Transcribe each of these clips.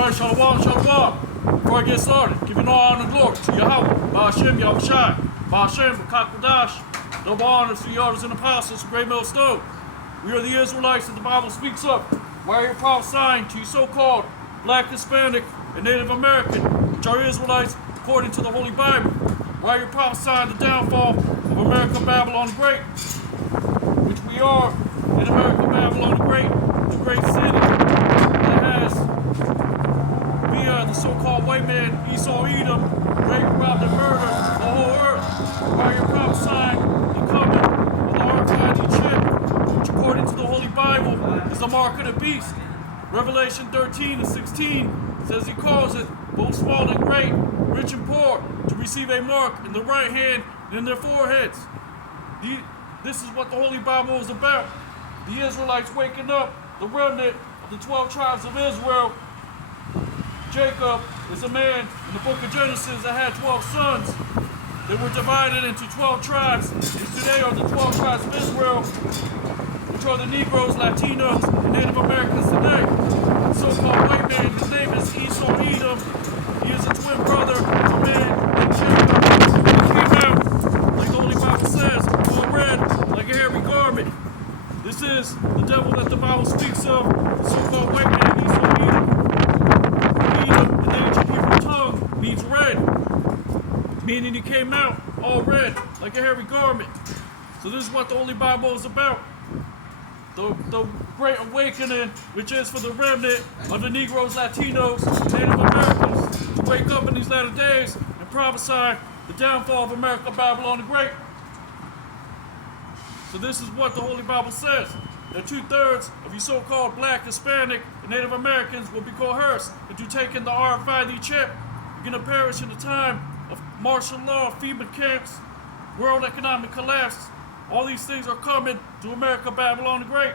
Alright, shalom, shalom. Before I get started, giving all honor and glory to Yahweh, Ba'ashem, Yahushai, Ba'ashem, B'Kakadash, double honors to the elders and apostles of Great Millstone. We are the Israelites that the Bible speaks of. Why are you prophesying to you so-called Black, Hispanic, and Native American, which are Israelites according to the Holy Bible? Why are you prophesying the downfall of America, Babylon the Great, which we are in America, Babylon the great city that has, via the so-called white man, Esau, Edom, rape, robbed, and murdered the whole earth? Why are you prophesying the coming of the RFID chip, which according to the Holy Bible is the mark of the beast? Revelation 13 and 16 says he calls it both small and great, rich and poor, to receive a mark in the right hand and in their foreheads. This is what the Holy Bible is about. The Israelites waking up, the remnant of the 12 tribes of Israel. Jacob is a man in the book of Genesis that had 12 sons. They were divided into 12 tribes, and today are the 12 tribes of Israel, which are the Negroes, Latinos, and Native Americans today. The so-called white man, his name is Esau Edom. He is a twin brother of a man named Jacob. He came out, like the Holy Bible says, all red, like a hairy garment. This is the devil that the Bible speaks of, the so-called white man, Esau Edom. Edom, in the ancient Hebrew tongue, means red, meaning he came out all red, like a hairy garment. So this is what the Holy Bible is about. The Great Awakening, which is for the remnant of the Negroes, Latinos, Native Americans, to wake up in these latter days and prophesy the downfall of America, Babylon the Great. So this is what the Holy Bible says, that 2/3 of you so-called Black, Hispanic, and Native Americans will be coerced into taking the RFID chip. You're going to perish in the time of martial law, FEMA camps, world economic collapse. All these things are coming to America, Babylon the Great.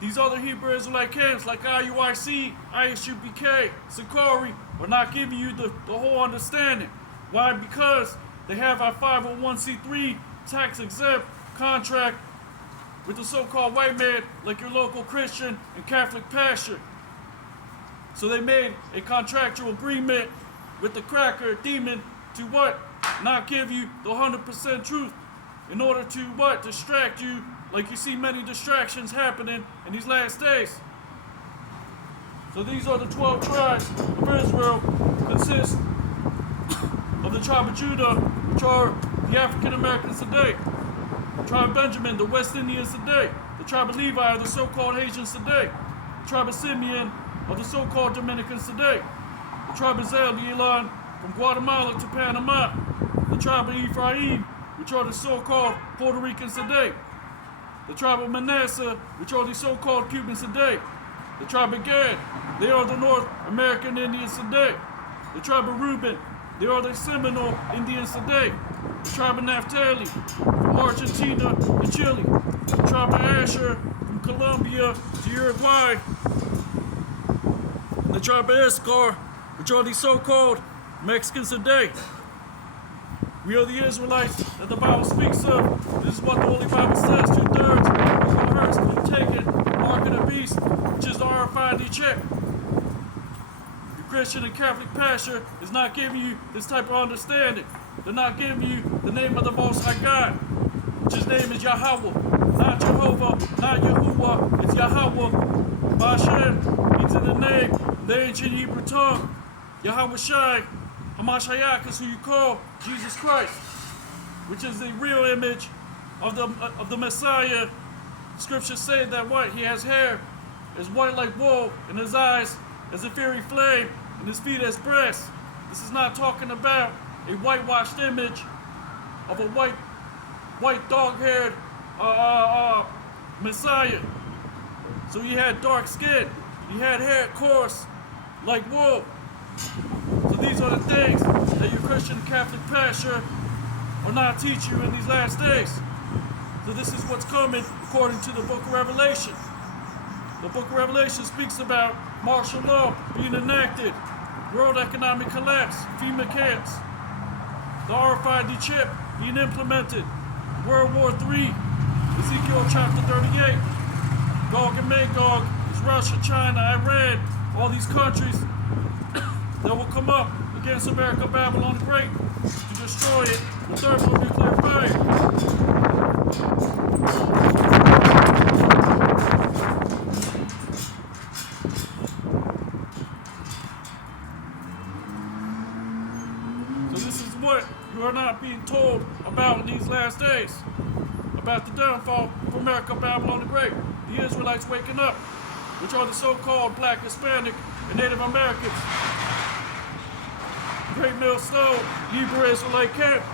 These other Hebrew Israelite camps like IUIC, ISUBK, Sakari are not giving you the whole understanding. Why? Because they have a 501c3 tax-exempt contract with the so-called white man like your local Christian and Catholic pastor. So they made a contractual agreement with the cracker demon to what? Not give you the 100% truth. In order to what? Distract you, like you see many distractions happening in these last days. So these are the 12 tribes of Israel, consist of the tribe of Judah, which are the African Americans today. The tribe of Benjamin, the West Indians today. The tribe of Levi are the so-called Haitians today. The tribe of Simeon are the so-called Dominicans today. The tribe of Zebulun from Guatemala to Panama. The tribe of Ephraim, which are the so-called Puerto Ricans today. The tribe of Manasseh, which are the so-called Cubans today. The tribe of Gad, they are the North American Indians today. The tribe of Reuben, they are the Seminole Indians today. The tribe of Naphtali, from Argentina and Chile. The tribe of Asher, from Colombia to Uruguay. And the tribe of Issachar, which are the so-called Mexicans today. We are the Israelites that the Bible speaks of. This is what the Holy Bible says. 2/3 are coerced and taken the mark of the beast, which is the RFID chip. Your Christian and Catholic pastor is not giving you this type of understanding. They're not giving you the name of the Most High God, which his name is Yahweh. Not Jehovah, not Yahuwah, it's Yahweh. Ba'ashem means in the name, the ancient Hebrew tongue. Yahweh Shai, Hamashiach is who you call Jesus Christ, which is the real image of the Messiah. Scriptures say that what? He has hair as white like wool, and his eyes as a fiery flame, and his feet as brass. This is not talking about a whitewashed image of a white dog-haired Messiah. So he had dark skin, he had hair coarse like wool. So these are the things that your Christian Catholic pastor will not teach you in these last days. So this is what's coming according to the book of Revelation. The book of Revelation speaks about martial law being enacted, world economic collapse, FEMA camps, the RFID chip being implemented, World War III, Ezekiel chapter 38, Gog and Magog is Russia, China, Iran, all these countries that will come up against America, Babylon the Great, to destroy it with thermonuclear fire. So this is what you are not being told about in these last days, about the downfall of America, Babylon the Great, the Israelites waking up, which are the so-called Black, Hispanic, and Native Americans. Great Millstone, Hebrew Israelite camp,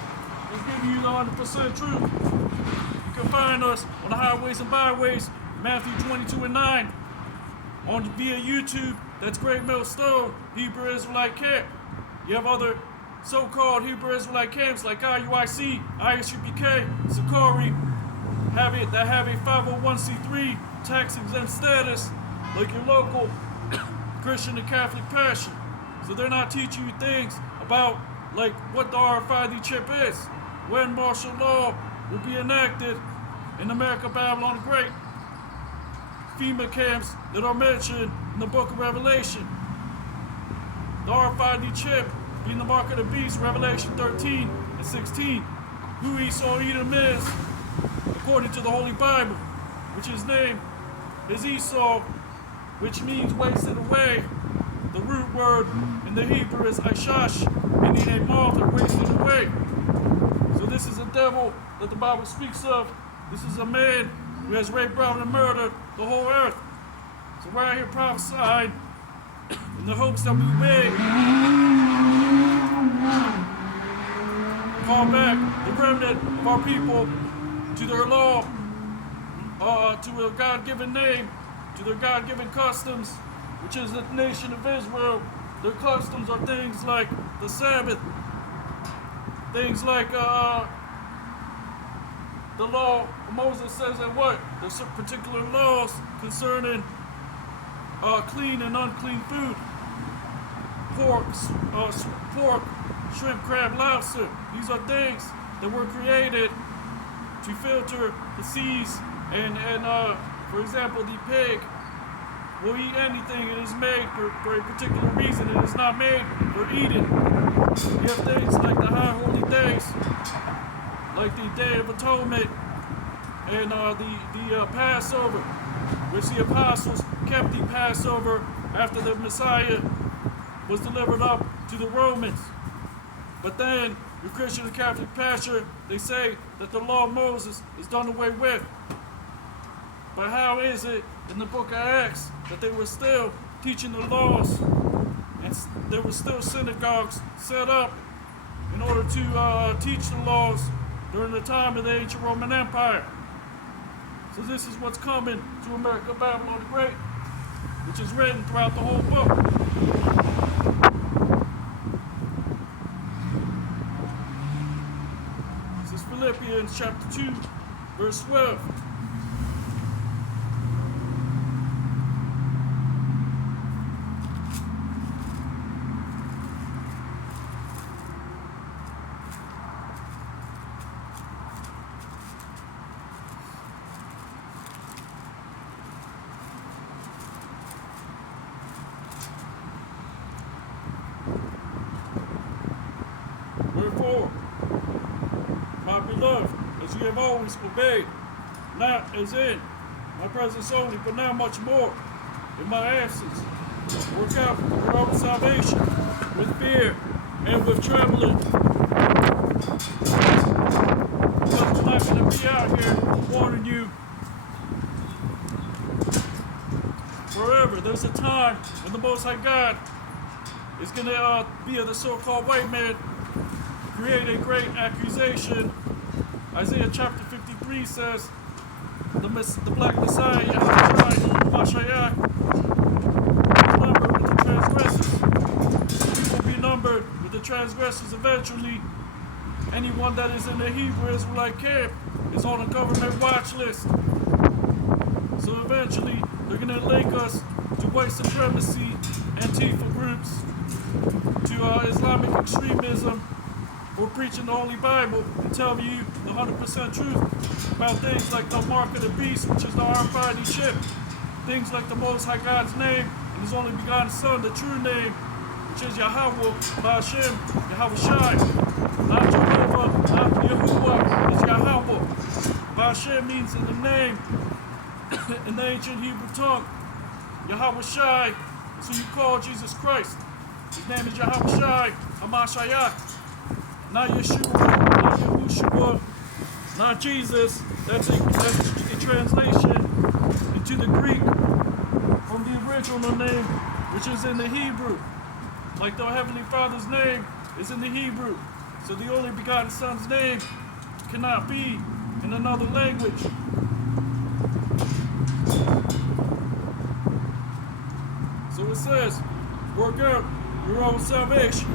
is giving you the 100% truth. You can find us on the highways and byways, Matthew 22:9, on via YouTube. That's Great Millstone, Hebrew Israelite camp. You have other so-called Hebrew Israelite camps like IUIC, ISUPK, Sakari, that have a 501c3 tax-exempt status, like your local Christian and Catholic pastor. So they're not teaching you things about like what the RFID chip is, when martial law will be enacted in America, Babylon the Great, FEMA camps that are mentioned in the book of Revelation. The RFID chip being the mark of the beast, Revelation 13 and 16. Who Esau Edom is, according to the Holy Bible, which his name is Esau, which means wasted away. The root word in the Hebrew is Aishash, meaning a moth or wasted away. So this is a devil that the Bible speaks of. This is a man who has raped, robbed, and murdered the whole earth. So we're out here prophesying in the hopes that we may call back the remnant of our people to their law, to a God-given name, to their God-given customs, which is the nation of Israel. Their customs are things like the Sabbath, things like the law. Moses says that what? There's some particular laws concerning clean and unclean food. Pork, shrimp, crab, lobster. These are things that were created to filter the seas and for example, the pig will eat anything it is made for a particular reason. It is not made for eating. You have things like the high holy days, like the Day of Atonement and the Passover, which the apostles kept the Passover after the Messiah was delivered up to the Romans. But then your Christian and Catholic pastor, they say that the law of Moses is done away with. But how is it in the book of Acts that they were still teaching the laws and there were still synagogues set up in order to teach the laws during the time of the ancient Roman Empire? So this is what's coming to America, Babylon the Great, which is written throughout the whole book. This is Philippians chapter 2, verse 12. Wherefore, my beloved, as ye have always obeyed, not as in my presence only, but now much more in my absence, work out your own salvation with fear and with trembling. Because we're not going to be out here warning you forever. There's a time when the Most High God is going to be the so-called white man, create a great accusation. Isaiah chapter 53 says, the black Messiah, Mashiach, will be numbered with the transgressors. He will be numbered with the transgressors eventually. Anyone that is in the Hebrew Israelite camp is on a government watch list. So eventually, they're going to link us to white supremacy, Antifa groups, to Islamic extremism, for preaching the Holy Bible and telling you the 100% truth about things like the mark of the beast, which is the RFID chip, things like the Most High God's name, and his only begotten Son, the true name, which is Yahweh, Ba'ashem, Yahweh Shai. Not Jehovah, not Yahuwah, it's Yahweh. Ba'ashem means in the name, in the ancient Hebrew tongue. Yahweh Shai is who you call Jesus Christ. His name is Yahweh Shai, Hamashiach. Not Yeshua, not Yahushua, not Jesus. That's a translation into the Greek from the original name, which is in the Hebrew. Like the Heavenly Father's name is in the Hebrew. So the only begotten Son's name cannot be in another language. So it says, work out your own salvation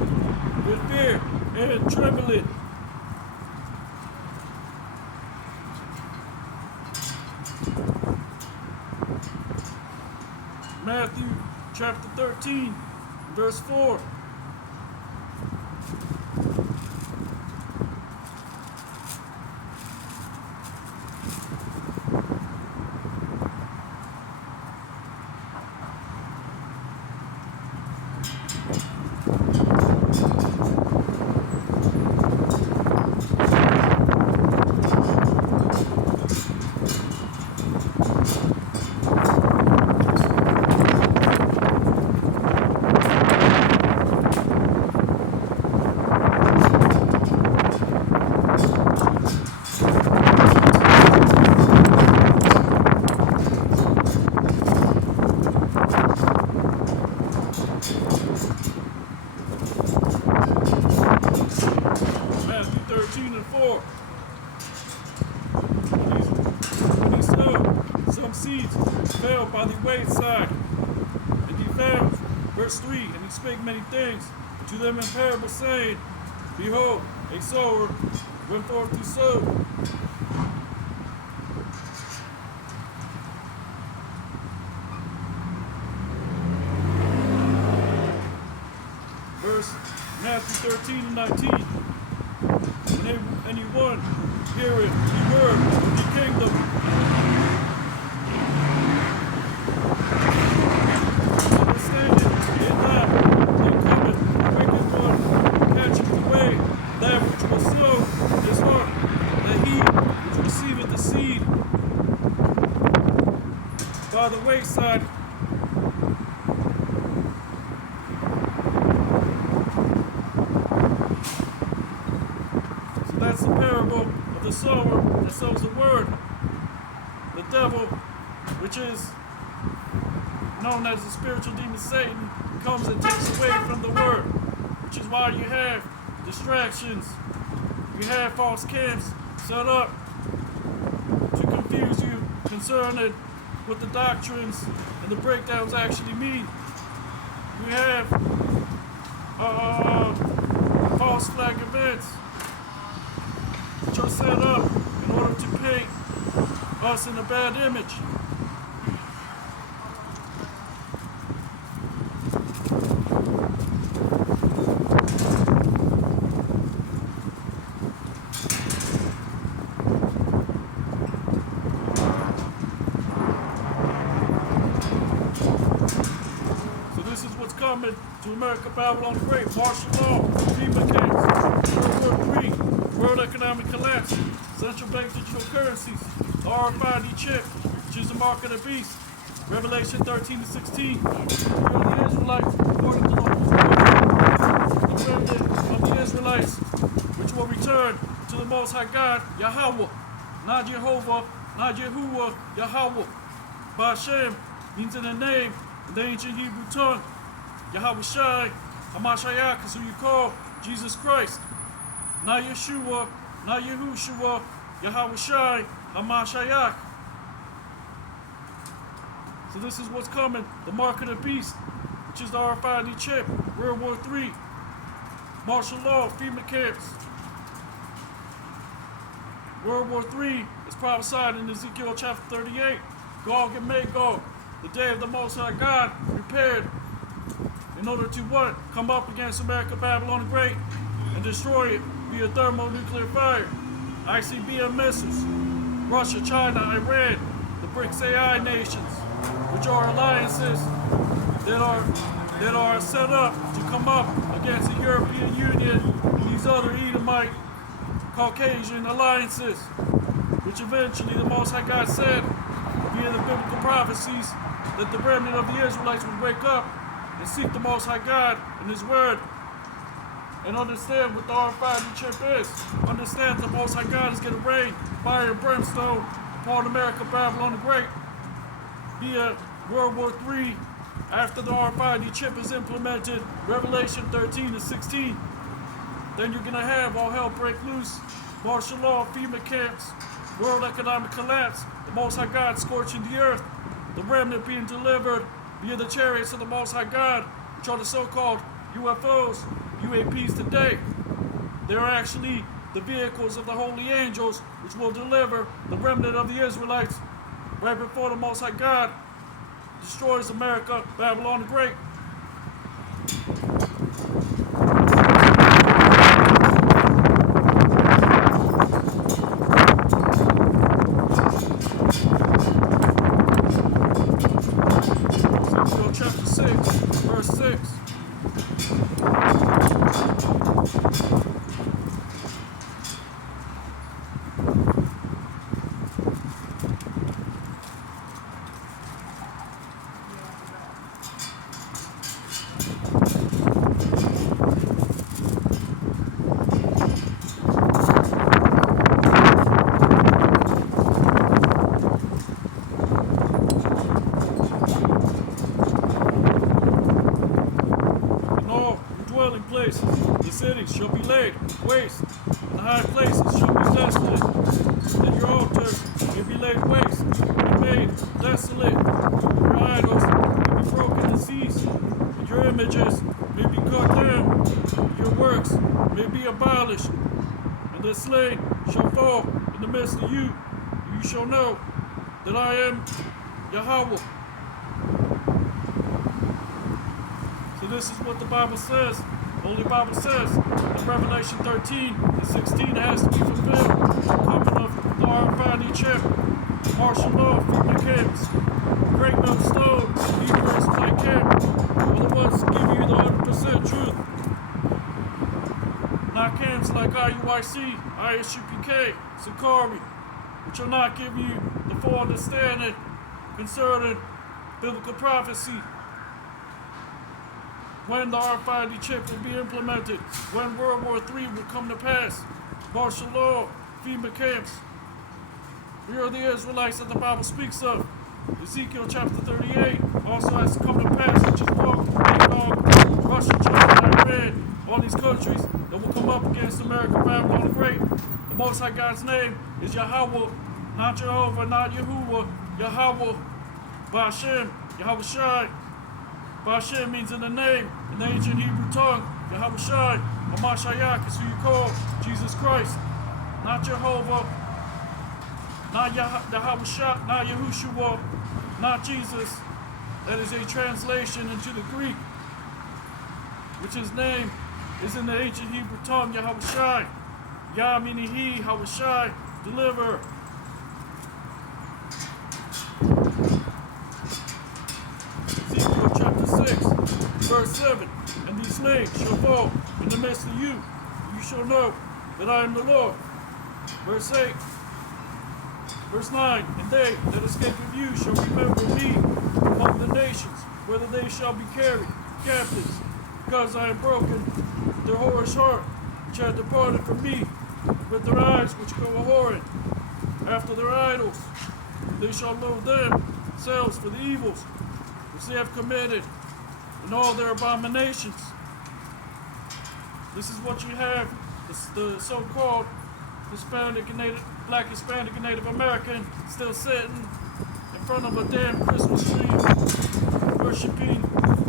with fear and trembling. Matthew chapter 13, verse 4. Matthew 13 and 4. When he sowed, some seeds fell by the wayside, and he found, verse 3, and he spake many things to them in parables, saying, Behold, a sower went forth to sow. Verse Matthew 13 and 19. When anyone heareth the word of the kingdom, understanding it not, then cometh the wicked one, catching away that which was sown in his heart, that he which receiveth the seed by the wayside. That's the parable of the sower that sows the word. The devil, which is known as the spiritual demon Satan, comes and takes away from the word, which is why you have distractions. You have false camps set up to confuse you concerning what the doctrines and the breakdowns actually mean. You have false flag events which are set up in order to paint us in a bad image. So this is what's coming to America, Babylon the Great, martial law, FEMA camps, World War III, World Economic Collapse, central bank digital currencies, the RFID chip, which is the mark of the beast, Revelation 13 to 16. The Israelites, according to the remnant of the Israelites, which will return to the Most High God, Yahweh, not Jehovah, not Yahuwah, Yahweh. Ba'ashem means in the name, in the ancient Hebrew tongue. Yahweh Shai, Hamashiach is who you call Jesus Christ. Not Yeshua, not Yahushua, Yahweh Shai, Hamashiach. So this is what's coming, the mark of the beast, which is the RFID chip, World War III, martial law, FEMA camps. World War III is prophesied in Ezekiel chapter 38, Gog and Magog, the day of the Most High God, prepared in order to what? Come up against America, Babylon the Great, and destroy it via thermonuclear fire, ICBM missiles, Russia, China, Iran, the BRICS AI nations, which are alliances that are set up to come up against the European Union and these other Edomite Caucasian alliances, which eventually the Most High God said via the biblical prophecies that the remnant of the Israelites would wake up and seek the Most High God and His Word and understand what the R5 chip is. Understand the Most High God is going to rain fire and brimstone upon America, Babylon the Great via World War III after the R5 chip is implemented, Revelation 13 and 16. Then you're going to have all hell break loose, martial law, FEMA camps, world economic collapse, the Most High God scorching the earth, the remnant being delivered via the chariots of the Most High God, which are the so-called UFOs, UAPs today. They're actually the vehicles of the holy angels, which will deliver the remnant of the Israelites right before the Most High God destroys America, Babylon the Great. Ezekiel chapter 6, verse 6. Dwelling places, the cities shall be laid waste, and the high places shall be desolate, and your altars may be laid waste, and made desolate, your idols may be broken and cease, and your images may be cut down, and your works may be abolished, and the slain shall fall in the midst of you, and you shall know that I am Yahweh. So this is what the Bible says. Holy Bible says in Revelation 13 and 16 has to be fulfilled. Coming of the R5 chip, martial law, FEMA camps, great millstone, Hebrews like camp, are the ones to give you the 100% truth. Not camps like IUIC, ISUPK, Sakari, which will not give you the full understanding concerning biblical prophecy. When the R5 chip will be implemented, when World War III will come to pass, martial law, FEMA camps. We are the Israelites that the Bible speaks of. Ezekiel chapter 38 also has to come to pass, which is Russia, China, Iran, all these countries that will come up against America, Babylon the Great. The Most High God's name is Yahweh, not Jehovah, not Yahuwah, Yahweh, Bashem, Yahweh Shai. Bashem means in the name, in the ancient Hebrew tongue, Yahweh Shai, or Mashiach is who you call, Jesus Christ. Not Jehovah, not Yahweh Shai, not Yahushua, not Jesus. That is a translation into the Greek, which his name is in the ancient Hebrew tongue, Yahweh Shai. Yah meaning he, Yahweh Shai, deliverer. Ezekiel chapter 6, verse 7. And these slaves shall fall in the midst of you. You shall know that I am the Lord. Verse 8. Verse 9. And they that escape of you shall remember me among the nations, whether they shall be carried captives, because I have broken their whorish heart, which had departed from me, with their eyes which go a-whoring after their idols. They shall loathe themselves for the evils which they have committed, and all their abominations. This is what you have, the so-called Hispanic and Black Hispanic and Native American still sitting in front of a damn Christmas tree, worshiping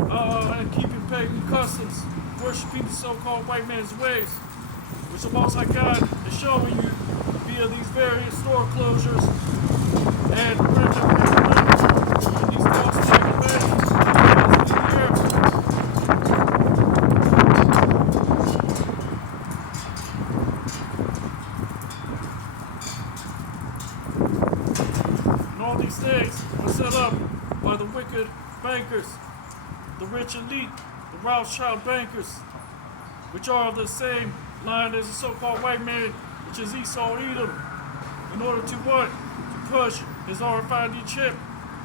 and keeping pagan customs, worshiping the so-called white man's ways, which the Most High God is showing you via these various store closures and these false flag events. And all these things are set up by the wicked bankers the rich elite, the Rothschild bankers, which are of the same line as the so-called white man, which is Esau Edom, in order to what? To push his RFID chip,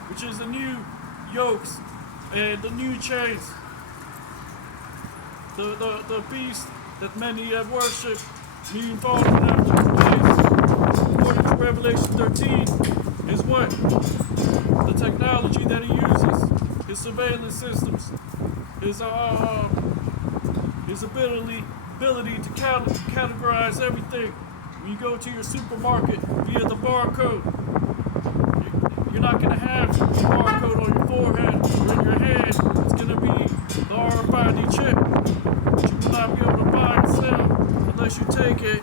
which is the new yokes and the new chains. The beast that many have worshipped, being fallen after Christ, according to Revelation 13, is what? The technology that he uses, his surveillance systems, his ability to categorize everything. When you go to your supermarket via the barcode, you're not going to have the barcode on your forehead or in your hand. It's going to be the RFID chip, which you will not be able to buy and sell unless you take it.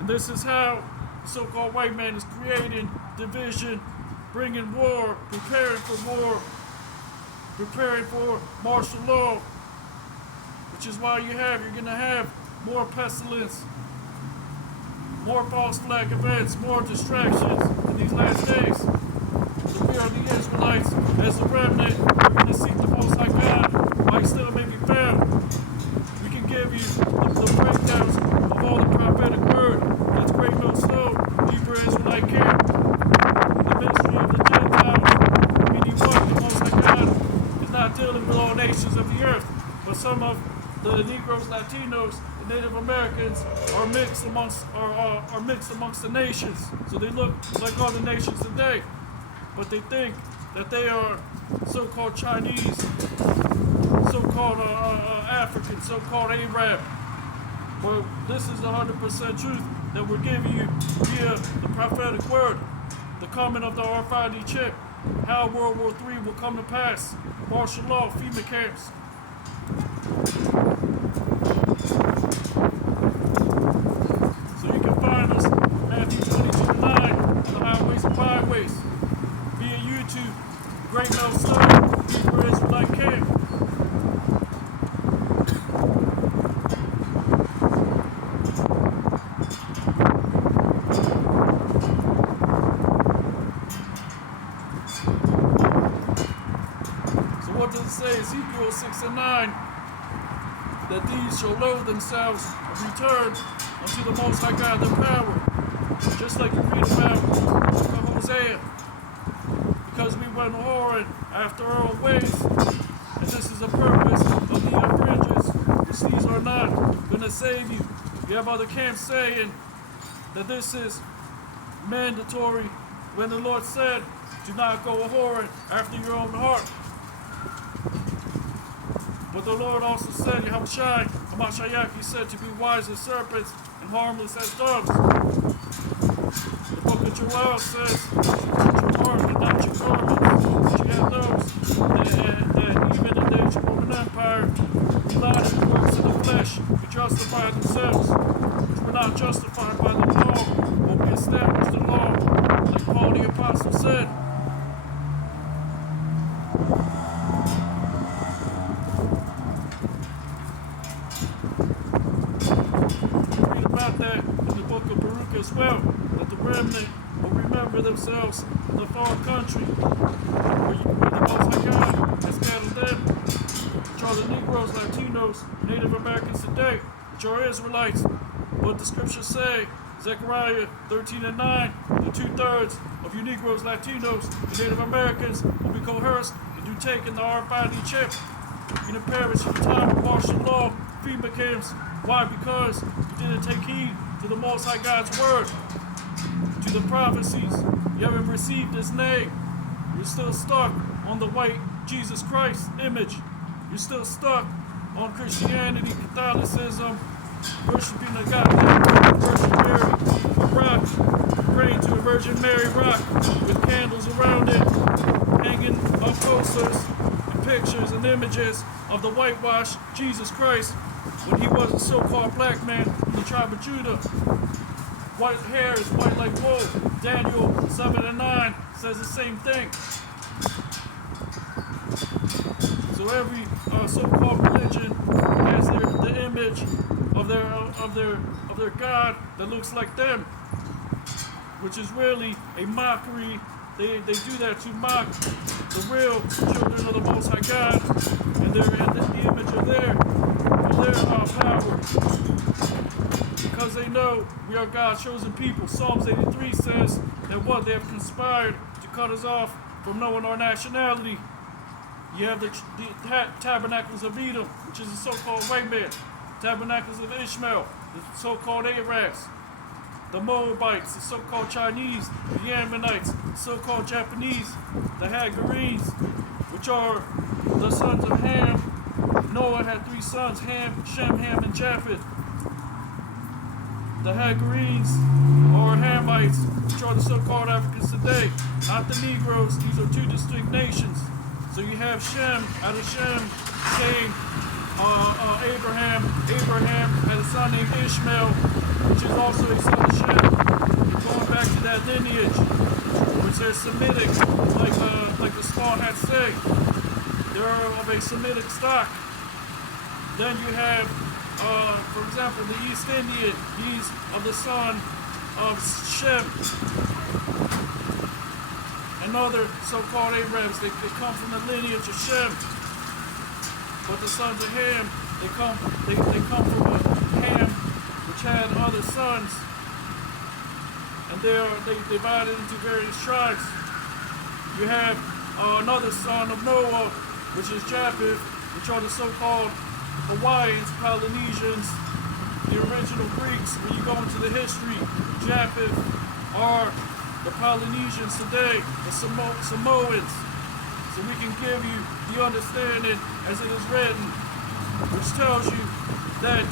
And this is how the so-called white man is creating division, bringing war, preparing for martial law, which is why you're going to have more pestilence, more false flag events, more distractions in these last days. So we are the Israelites, as the remnant, we're going to seek the Most High God, while he still may be found. We can give you the breakdowns of all the prophetic word. That's Great Millstone, Hebrew Israelite camp, the ministry of the Gentiles, meaning what? The Most High God is not dealing with all nations of the earth, but some of the Negroes, Latinos, and Native Americans are mixed amongst the nations. So they look like other nations today, but they think that they are so-called Chinese, so-called African, so-called Arab. But this is 100% truth that we're giving you via the prophetic word, the coming of the RFID chip, how World War III will come to pass, martial law, FEMA camps. So you can find us Matthew 22:9 on the highways and byways, via YouTube, Great Millstone, Hebrew Israelite camp. So what does it say? Ezekiel 6:9. That these shall loathe themselves and return unto the Most High God their power. Just like you read about Hosea. Because we went whoring after our own ways. And this is the purpose of the infringers, which these are not going to save you. You have other camps saying that this is mandatory when the Lord said, do not go whoring after your own heart. But the Lord also said, Hamashayaki said to be wise as serpents and harmless as doves. The book of Joel says, your heart and not your garments. You have those that even in the ancient Roman Empire, relied on the works of the flesh to justify themselves, which were not justified by the law, but we established the law, like Paul the Apostle said. That in the book of Baruch as well, that the remnant will remember themselves in the far country where the Most High God has scattered them, which are the Negroes, Latinos, Native Americans today, which are Israelites. But the scriptures say, Zechariah 13:9, that 2/3 of you Negroes, Latinos, and Native Americans will be coerced into taking the RFID chip in a perish in time of martial law, FEMA camps. Why? Because you didn't take heed to the Most High God's word, to the prophecies. You haven't received his name. You're still stuck on the white Jesus Christ image. You're still stuck on Christianity, Catholicism, worshiping a God, Virgin Mary, a rock, praying to a Virgin Mary rock with candles around it, hanging up posters and pictures and images of the whitewashed Jesus Christ, when he was a so-called black man from the tribe of Judah. White hair is white like wool. Daniel 7:9 says the same thing. So every so-called religion has the image of their God that looks like them, which is really a mockery They do that to mock the real children of the Most High God, and the image of their power, because they know we are God's chosen people. Psalms 83 says that what they have conspired to cut us off from knowing our nationality. You have the tabernacles of Edom, which is the so-called white man, tabernacles of Ishmael, the so-called Arabs, the Moabites, the so-called Chinese, the Ammonites, the so-called Japanese, the Hagarenes, which are the sons of Ham. Noah had 3 sons, Ham, Shem, Ham, and Japheth. The Hagarenes are Hamites, which are the so-called Africans today, not the Negroes. These are 2 distinct nations. So you have Shem, out of Shem came Abraham. Abraham had a son named Ishmael, which is also a son of Shem. Going back to that lineage, which are Semitic, like the small hats say. They're of a Semitic stock. Then you have, for example, the East Indian. He's of the son of Shem. And other so-called Arabs, they come from the lineage of Shem. But the sons of Ham, they come from a Ham, which had other sons. And they divided into various tribes. You have another son of Noah, which is Japheth, which are the so-called Hawaiians, Polynesians, the original Greeks. When you go into the history, Japheth are the Polynesians today, the Samoans. So we can give you the understanding as it is written, which tells you that